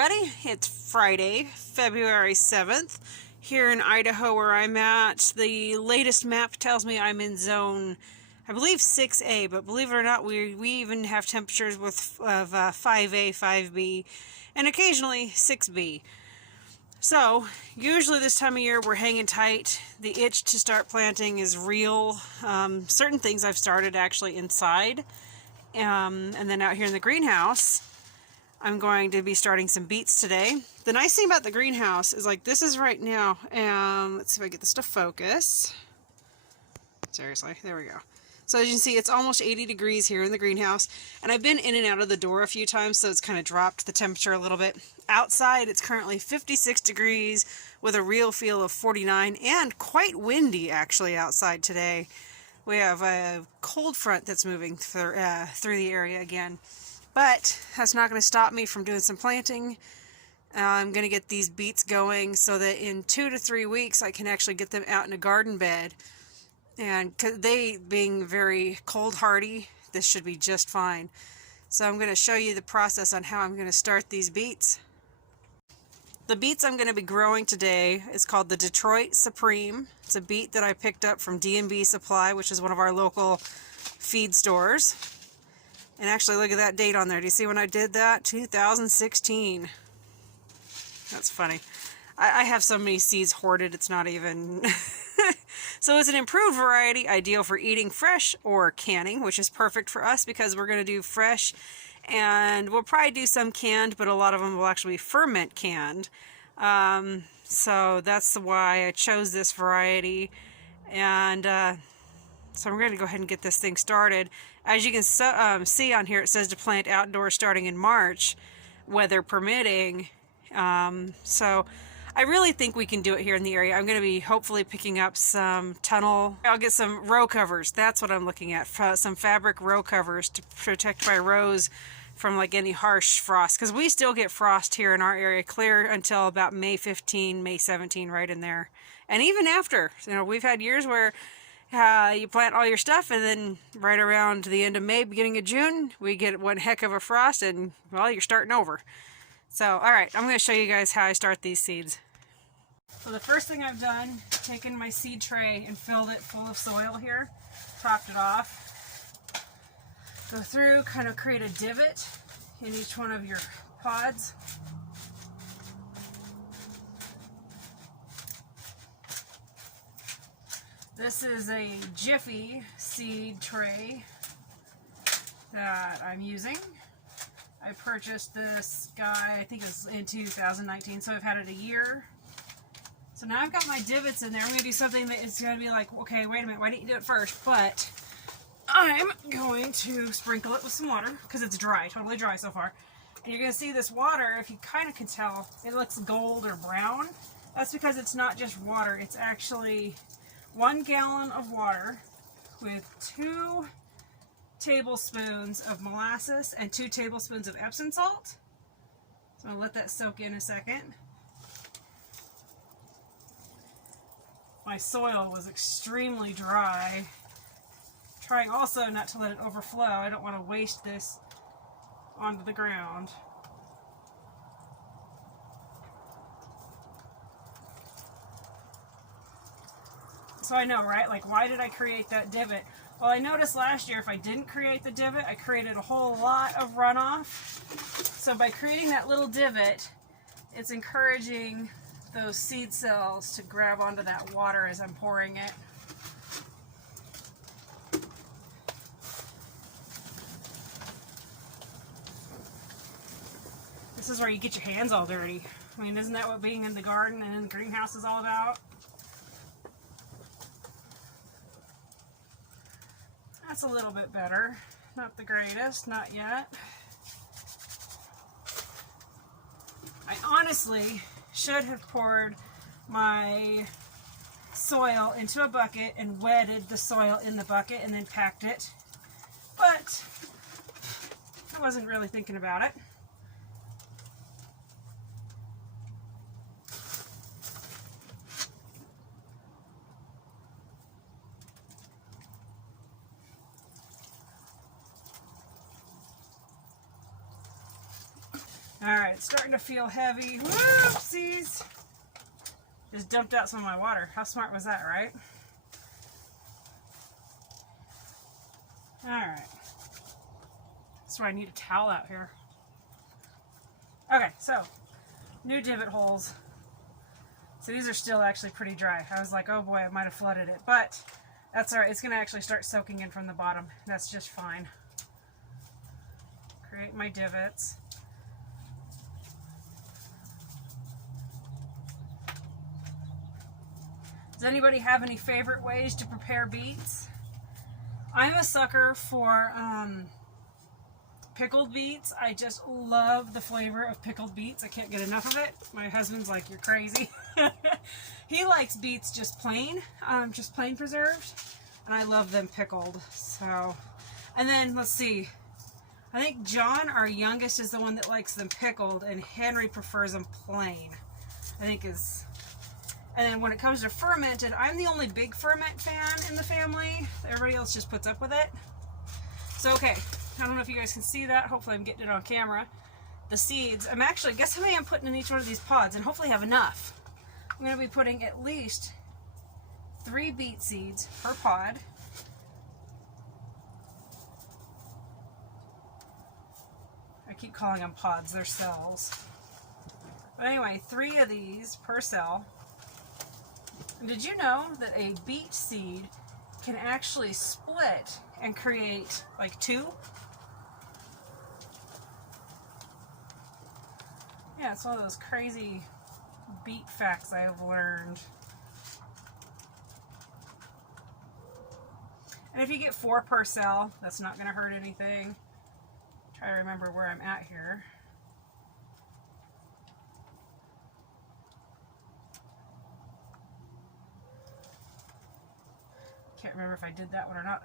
everybody. It's Friday, February 7th, here in Idaho where I'm at. The latest map tells me I'm in zone, I believe 6A, but believe it or not, we even have temperatures of 5A, 5B, and occasionally 6B. So, usually this time of year we're hanging tight. The itch to start planting is real. Certain things I've started actually inside, and then out here in the greenhouse. I'm going to be starting some beets today. The nice thing about the greenhouse is, like, this is right now, and let's see if I get this to focus. Seriously, there we go. So as you can see, it's almost 80 degrees here in the greenhouse, and I've been in and out of the door a few times, so it's kind of dropped the temperature a little bit. Outside, it's currently 56 degrees with a real feel of 49, and quite windy actually outside today. We have a cold front that's moving through the area again. But that's not going to stop me from doing some planting. I'm going to get these beets going so that in 2 to 3 weeks I can actually get them out in a garden bed. And they being very cold hardy, this should be just fine. So I'm going to show you the process on how I'm going to start these beets. The beets I'm going to be growing today is called the Detroit Supreme. It's a beet that I picked up from D&B Supply, which is one of our local feed stores. And actually, look at that date on there. Do you see when I did that? 2016. That's funny. I have so many seeds hoarded, it's not even... So it's an improved variety, ideal for eating fresh or canning, which is perfect for us because we're going to do fresh. And we'll probably do some canned, but a lot of them will actually be ferment canned. So that's why I chose this variety. And... so I'm going to go ahead and get this thing started. As you can see on here, it says to plant outdoors starting in March, weather permitting. So I really think we can do it here in the area. I'm going to be hopefully picking up some tunnel. I'll get some row covers. That's what I'm looking at. Some fabric row covers to protect my rows from like any harsh frost. Because we still get frost here in our area clear until about May 15, May 17, right in there. And even after, you know, we've had years where you plant all your stuff, and then right around the end of May, beginning of June, we get one heck of a frost, and, well, you're starting over. So, alright, I'm going to show you guys how I start these seeds. So the first thing I've done, taken my seed tray and filled it full of soil here, topped it off. Go through, kind of create a divot in each one of your pods. This is a Jiffy seed tray that I'm using. I purchased this guy, I think it was in 2019, so I've had it a year. So now I've got my divots in there. I'm going to do something that is going to be like, okay, wait a minute, why didn't you do it first? But I'm going to sprinkle it with some water because it's dry, totally dry so far. And you're going to see this water, if you kind of can tell, it looks gold or brown. That's because it's not just water, it's actually 1 gallon of water with 2 tablespoons of molasses and 2 tablespoons of Epsom salt. So I'll let that soak in a second. My soil was extremely dry. Trying also not to let it overflow. I don't want to waste this onto the ground. So I know, right? Like, why did I create that divot? Well, I noticed last year if I didn't create the divot, I created a whole lot of runoff. So by creating that little divot, it's encouraging those seed cells to grab onto that water as I'm pouring it. This is where you get your hands all dirty. I mean, isn't that what being in the garden and in the greenhouse is all about? That's a little bit better. Not the greatest, not yet. I honestly should have poured my soil into a bucket and wetted the soil in the bucket and then packed it. But I wasn't really thinking about it. Alright, it's starting to feel heavy. Whoopsies! Just dumped out some of my water. How smart was that, right? Alright. That's why I need a towel out here. Okay, so, new divot holes. So these are still actually pretty dry. I was like, oh boy, I might have flooded it. But, that's alright. It's going to actually start soaking in from the bottom. That's just fine. Create my divots. Does anybody have any favorite ways to prepare beets? I'm a sucker for pickled beets. I just love the flavor of pickled beets. I can't get enough of it. My husband's like, you're crazy. He likes beets just plain preserved. And I love them pickled. So, and then let's see. I think John, our youngest, is the one that likes them pickled, and Henry prefers them plain. I think is. And then when it comes to fermented, I'm the only big ferment fan in the family. Everybody else just puts up with it. So, okay. I don't know if you guys can see that. Hopefully I'm getting it on camera. The seeds. I'm actually, guess how many I'm putting in each one of these pods, and hopefully have enough. I'm going to be putting at least 3 beet seeds per pod. I keep calling them pods. They're cells. But anyway, 3 of these per cell. And did you know that a beet seed can actually split and create like 2? Yeah, it's one of those crazy beet facts I have learned. And if you get 4 per cell, that's not going to hurt anything. Try to remember where I'm at here. Can't remember if I did that one or not.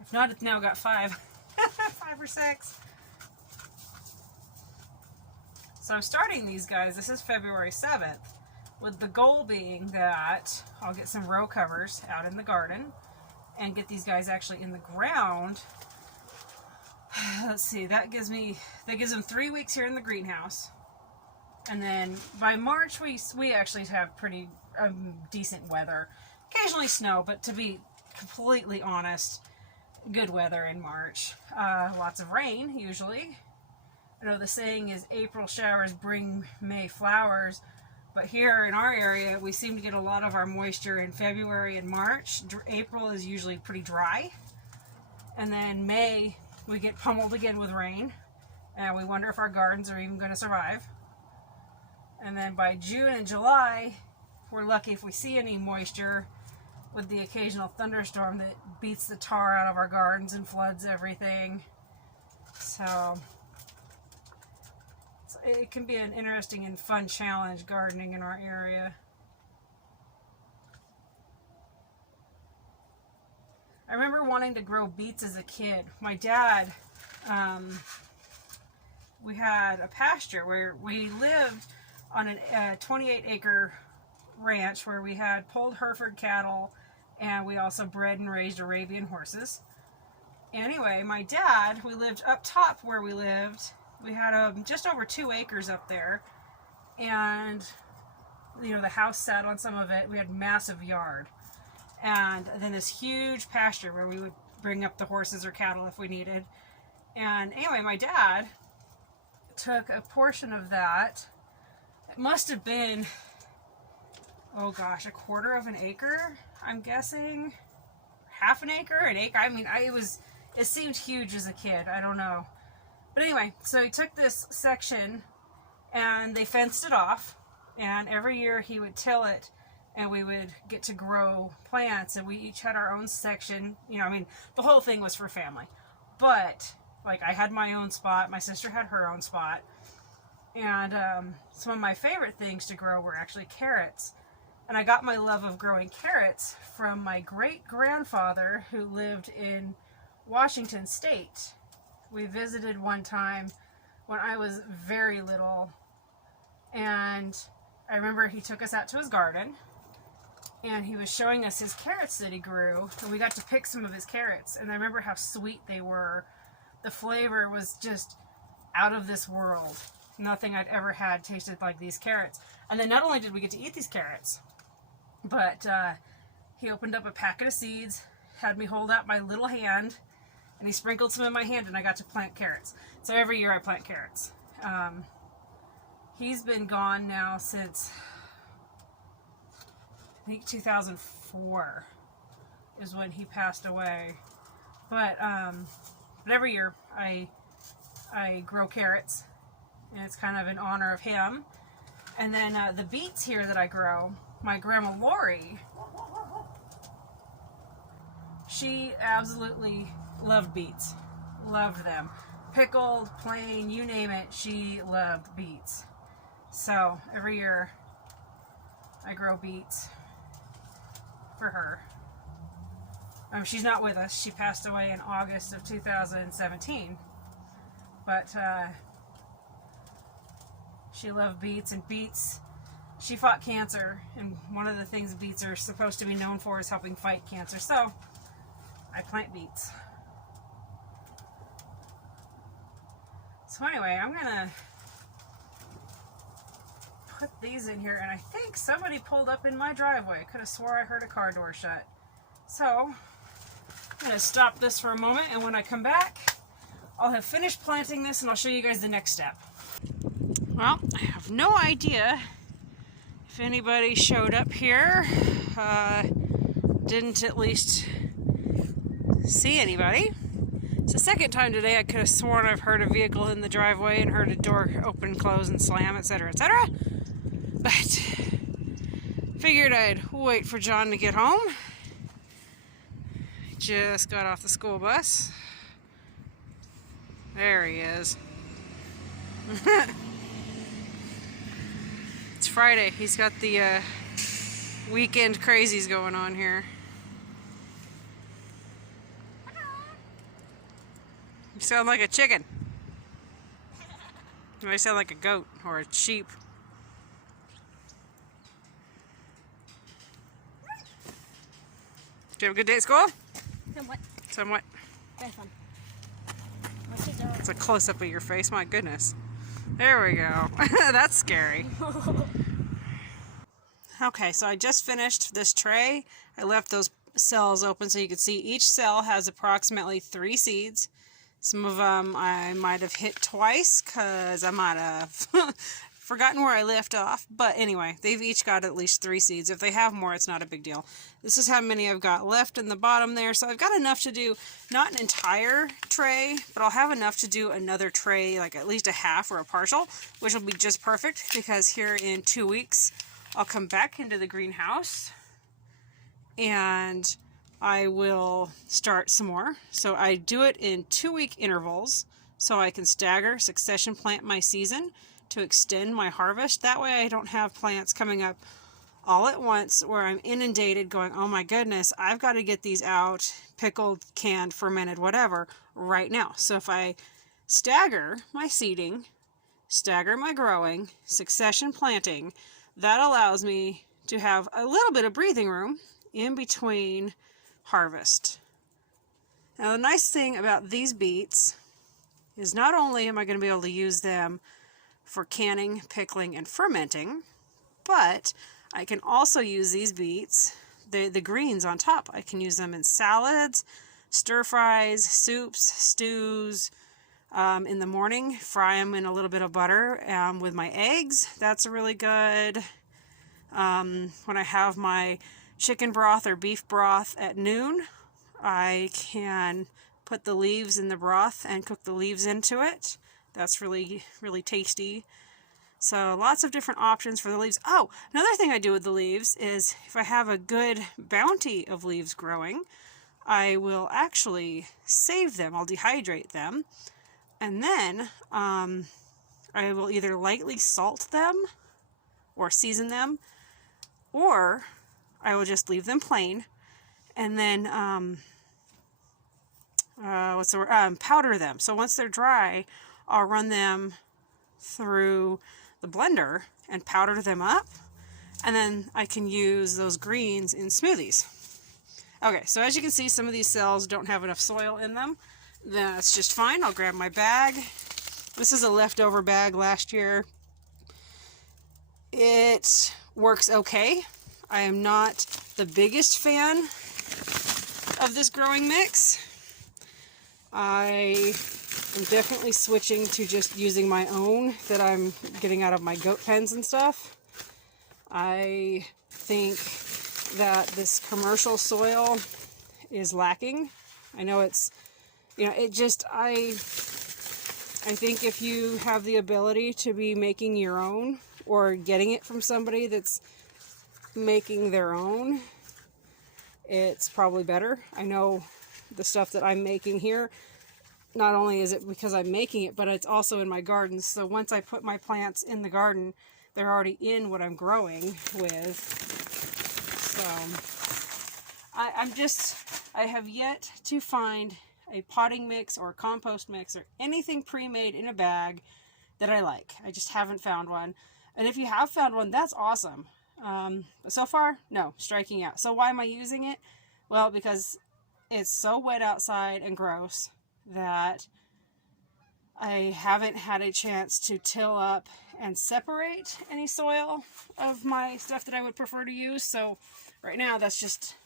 If not, it's now got 5. 5 or 6. So I'm starting these guys, this is February 7th, with the goal being that I'll get some row covers out in the garden and get these guys actually in the ground. Let's see, that gives them 3 weeks here in the greenhouse. And then by March, we actually have pretty decent weather. Occasionally snow, but to be completely honest, good weather in March. Lots of rain, usually. I know the saying is April showers bring May flowers, but here in our area, we seem to get a lot of our moisture in February and March. April is usually pretty dry. And then May, we get pummeled again with rain. And we wonder if our gardens are even going to survive. And then by June and July, we're lucky if we see any moisture, with the occasional thunderstorm that beats the tar out of our gardens and floods everything. So it can be an interesting and fun challenge gardening in our area. I remember wanting to grow beets as a kid. My dad, we had a pasture where we lived on a 28-acre ranch where we had polled Hereford cattle, and we also bred and raised Arabian horses. Anyway, my dad, we lived up top where we lived. We had just over 2 acres up there, and you know, the house sat on some of it. We had a massive yard, and then this huge pasture where we would bring up the horses or cattle if we needed. And anyway, my dad took a portion of that. It must have been, oh gosh, 1/4 of an acre, I'm guessing. Half an acre, an acre. I mean, it seemed huge as a kid. I don't know. But anyway, so he took this section and they fenced it off. And every year he would till it and we would get to grow plants. And we each had our own section. You know, I mean, the whole thing was for family. But, like, I had my own spot. My sister had her own spot. And some of my favorite things to grow were actually carrots. And I got my love of growing carrots from my great-grandfather who lived in Washington State. We visited one time when I was very little, and I remember he took us out to his garden, and he was showing us his carrots that he grew, and we got to pick some of his carrots, and I remember how sweet they were. The flavor was just out of this world. Nothing I'd ever had tasted like these carrots. And then not only did we get to eat these carrots, but he opened up a packet of seeds, had me hold out my little hand, and he sprinkled some in my hand, and I got to plant carrots. So every year I plant carrots. He's been gone now since, I think 2004 is when he passed away. But every year I grow carrots, and it's kind of in honor of him. And then the beets here that I grow, my grandma Lori, she absolutely loved beets. Loved them. Pickled, plain, you name it, she loved beets. So every year I grow beets for her. She's not with us. She passed away in August of 2017. But she loved beets, and beets, she fought cancer, and one of the things beets are supposed to be known for is helping fight cancer. So I plant beets. So anyway, I'm gonna put these in here, and I think somebody pulled up in my driveway. I could have swore I heard a car door shut. So I'm gonna stop this for a moment, and when I come back, I'll have finished planting this, and I'll show you guys the next step. Well, I have no idea if anybody showed up here. Didn't at least see anybody. It's the second time today I could have sworn I've heard a vehicle in the driveway and heard a door open, close, and slam, etc., etc. But figured I'd wait for John to get home. Just got off the school bus. There he is. It's Friday. He's got the weekend crazies going on here. You sound like a chicken. You might sound like a goat or a sheep. Did you have a good day at school? Somewhat. Somewhat. Very fun. It's a close-up of your face. My goodness. There we go. That's scary. Okay, so I just finished this tray. I left those cells open so you could see each cell has approximately 3 seeds. Some of them I might have hit twice because I might have forgotten where I left off. But anyway, they've each got at least 3 seeds. If they have more, it's not a big deal. This is how many I've got left in the bottom there. So I've got enough to do, not an entire tray, but I'll have enough to do another tray, like at least a half or a partial, which will be just perfect because here in 2 weeks, I'll come back into the greenhouse and I will start some more. So I do it in 2-week intervals so I can stagger succession plant my season to extend my harvest. That way I don't have plants coming up all at once where I'm inundated going, oh my goodness, I've got to get these out, pickled, canned, fermented, whatever, right now. So if I stagger my seeding, stagger my growing, succession planting, that allows me to have a little bit of breathing room in between harvest. Now the nice thing about these beets is not only am I going to be able to use them for canning, pickling, and fermenting, but I can also use these beets, the greens on top. I can use them in salads, stir fries, soups, stews. In the morning, fry them in a little bit of butter with my eggs. That's really good. When I have my chicken broth or beef broth at noon, I can put the leaves in the broth and cook the leaves into it. That's really, really tasty. So lots of different options for the leaves. Oh, another thing I do with the leaves is if I have a good bounty of leaves growing, I will actually save them. I'll dehydrate them. And then I will either lightly salt them or season them, or I will just leave them plain and then powder them. So once they're dry, I'll run them through the blender and powder them up, and then I can use those greens in smoothies. Okay, so as you can see, some of these cells don't have enough soil in them. That's just fine. I'll grab my bag This is a leftover bag last year. It works okay. I am not the biggest fan of this growing mix. I am definitely switching to just using my own that I'm getting out of my goat pens and stuff. I think that this commercial soil is lacking. I know it's, you know, it just, I think if you have the ability to be making your own or getting it from somebody that's making their own, it's probably better. I know the stuff that I'm making here, not only is it because I'm making it, but it's also in my garden. So once I put my plants in the garden, they're already in what I'm growing with. So I have yet to find a potting mix or a compost mix or anything pre-made in a bag that I like. I just haven't found one. And if you have found one, that's awesome. But so far, no, striking out. So why am I using it? Well, because it's so wet outside and gross that I haven't had a chance to till up and separate any soil of my stuff that I would prefer to use. So right now that's just,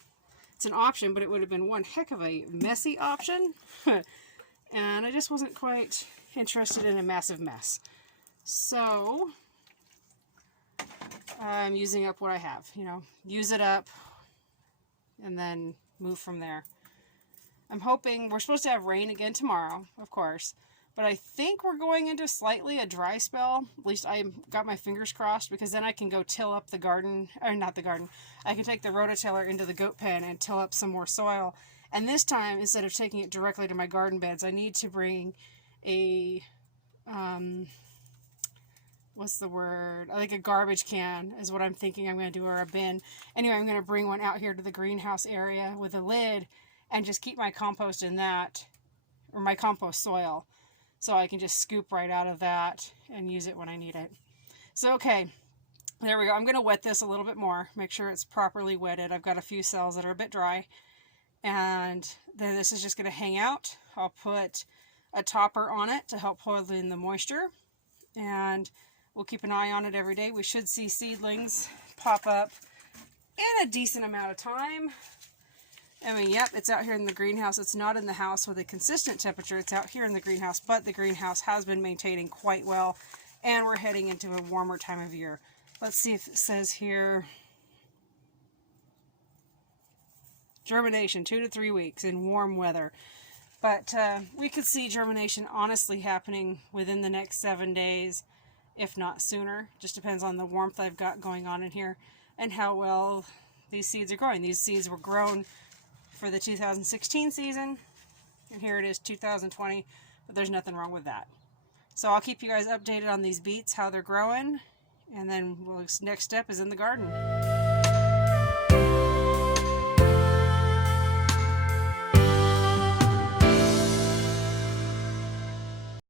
it's an option, but it would have been one heck of a messy option. And I just wasn't quite interested in a massive mess. So I'm using up what I have, you know, use it up and then move from there. I'm hoping, we're supposed to have rain again tomorrow, of course, but I think we're going into slightly a dry spell. At least I got my fingers crossed, because then I can go till up the garden, or not the garden, I can take the rototiller into the goat pen and till up some more soil. And this time, instead of taking it directly to my garden beds, I need to bring a, what's the word? Like a garbage can is what I'm thinking I'm going to do, or a bin. Anyway, I'm going to bring one out here to the greenhouse area with a lid and just keep my compost in that, or my compost soil, so I can just scoop right out of that and use it when I need it. So, okay, there we go. I'm going to wet this a little bit more, make sure it's properly wetted. I've got a few cells that are a bit dry, and then this is just going to hang out. I'll put a topper on it to help hold in the moisture, and we'll keep an eye on it every day. We should see seedlings pop up in a decent amount of time. I mean, yep, it's out here in the greenhouse. It's not in the house with a consistent temperature. It's out here in the greenhouse, but the greenhouse has been maintaining quite well, and we're heading into a warmer time of year. Let's see if it says here, germination 2 to 3 weeks in warm weather. But we could see germination honestly happening within the next 7 days, if not sooner. Just depends on the warmth I've got going on in here and how well these seeds are growing. These seeds were grown for the 2016 season, and here it is 2020, but there's nothing wrong with that. So I'll keep you guys updated on these beets, how they're growing, and then next step is in the garden.